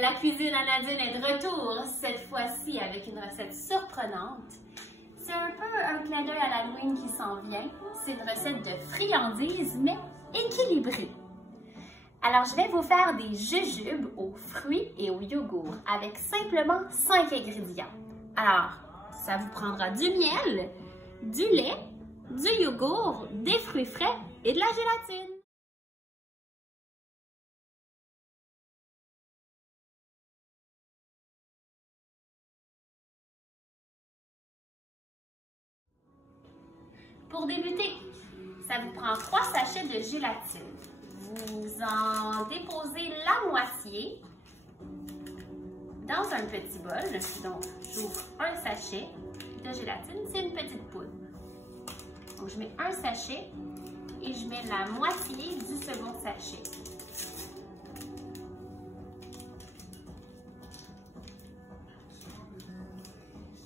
la cuisine à Nadine est de retour, cette fois-ci avec une recette surprenante. C'est un peu un clin d'œil à l'Halloween qui s'en vient. C'est une recette de friandises, mais équilibrée. Alors, je vais vous faire des jujubes aux fruits et au yogourt avec simplement 5 ingrédients. Alors, ça vous prendra du miel, du lait, du yogourt, des fruits frais et de la gélatine. Pour débuter, ça vous prend 3 sachets de gélatine. Vous en déposez la moitié dans un petit bol. Donc, j'ouvre un sachet de gélatine. C'est une petite poudre. Donc, je mets un sachet et je mets la moitié du second sachet.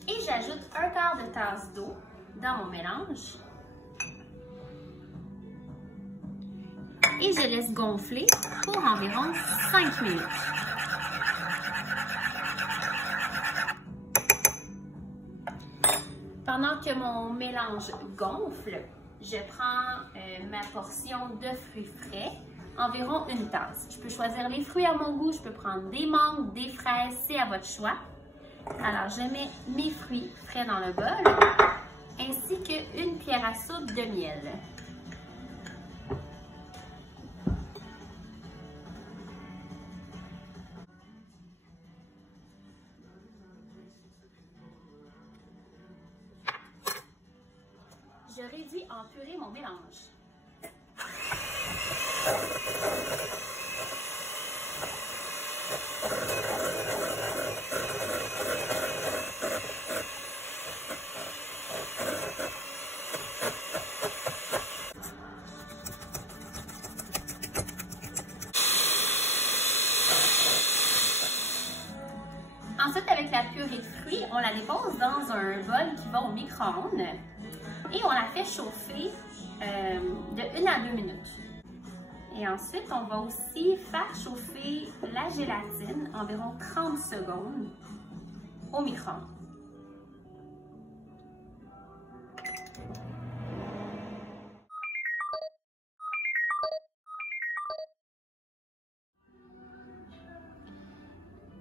Et j'ajoute un quart de tasse d'eau dans mon mélange. Et je laisse gonfler pour environ 5 minutes. Pendant que mon mélange gonfle, je prends ma portion de fruits frais, environ une tasse. Je peux choisir les fruits à mon goût, je peux prendre des mangues, des fraises, c'est à votre choix. Alors, je mets mes fruits frais dans le bol, ainsi qu'une cuillère à soupe de miel. Je réduis en purée mon mélange. Ensuite, avec la purée de fruits, on la dépose dans un bol qui va au micro-ondes. Et on la fait chauffer de 1 à 2 minutes. Et ensuite, on va aussi faire chauffer la gélatine environ 30 secondes au micro-ondes.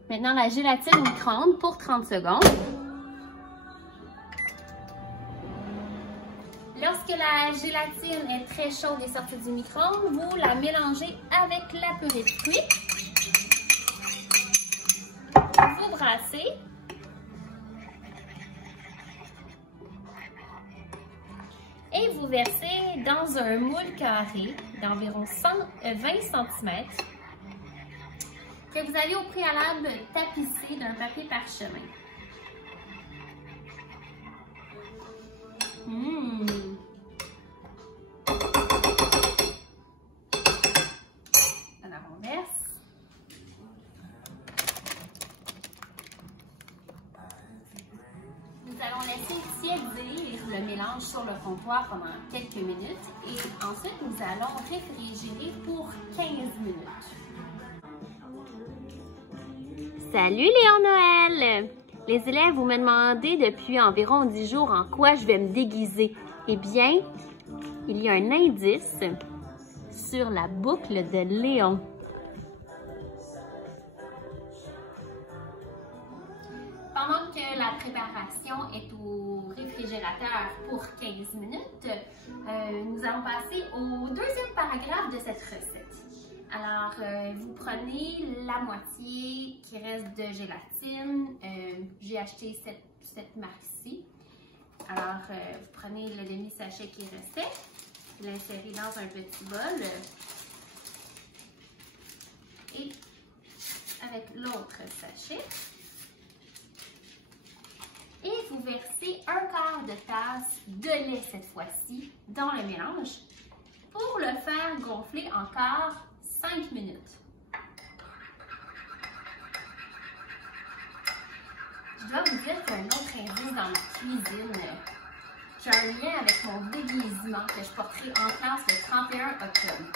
Maintenant, la gélatine au micro-ondes pour 30 secondes. Lorsque la gélatine est très chaude et sortie du micro-ondes, vous la mélangez avec la purée de fruits. Vous brassez. Et vous versez dans un moule carré d'environ 20 cm que vous allez au préalable tapisser d'un papier parchemin. Alors, on verse. Nous allons laisser tiédir le mélange sur le comptoir pendant quelques minutes et ensuite nous allons réfrigérer pour 15 minutes. Salut Léon Noël! Les élèves, vous me demandez depuis environ 10 jours en quoi je vais me déguiser. Eh bien, il y a un indice sur la boucle de Léon. Pendant que la préparation est au réfrigérateur pour 15 minutes, nous allons passer au deuxième paragraphe de cette recette. Alors, vous prenez la moitié qui reste de gélatine. J'ai acheté cette marque-ci. Alors, vous prenez le demi-sachet qui restait, vous l'insérez dans un petit bol et avec l'autre sachet. Et vous versez un quart de tasse de lait cette fois-ci dans le mélange pour le faire gonfler encore 5 minutes. Je dois vous dire qu'un autre indice dans ma cuisine, j'ai un lien avec mon déguisement que je porterai en classe le 31 octobre.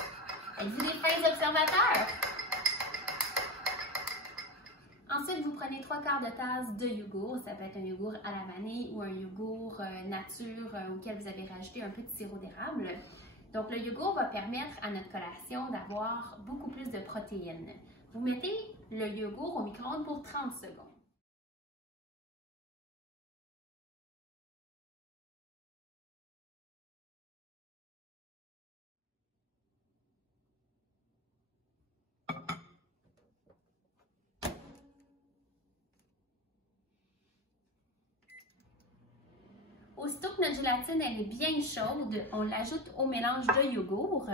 Êtes-vous des fins observateurs? Ensuite, vous prenez 3/4 de tasse de yogourt. Ça peut être un yogourt à la vanille ou un yogourt nature auquel vous avez rajouté un peu de sirop d'érable. Donc, le yogourt va permettre à notre collation d'avoir beaucoup plus de protéines. Vous mettez le yogourt au micro-ondes pour 30 secondes. Aussitôt que notre gélatine elle est bien chaude, on l'ajoute au mélange de yogourt.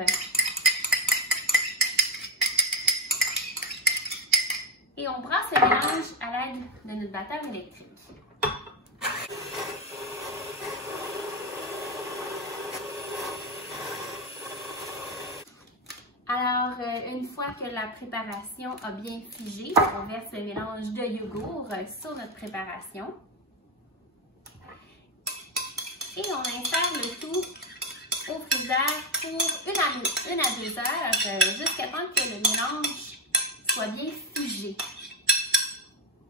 Et on brasse le mélange à l'aide de notre batteur électrique. Alors, une fois que la préparation a bien figé, on verse le mélange de yogourt sur notre préparation. Et on insère le tout au frigidaire pour 1 à 2 heures jusqu'à temps que le mélange soit bien figé.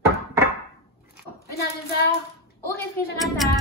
1 à 2 heures au réfrigérateur.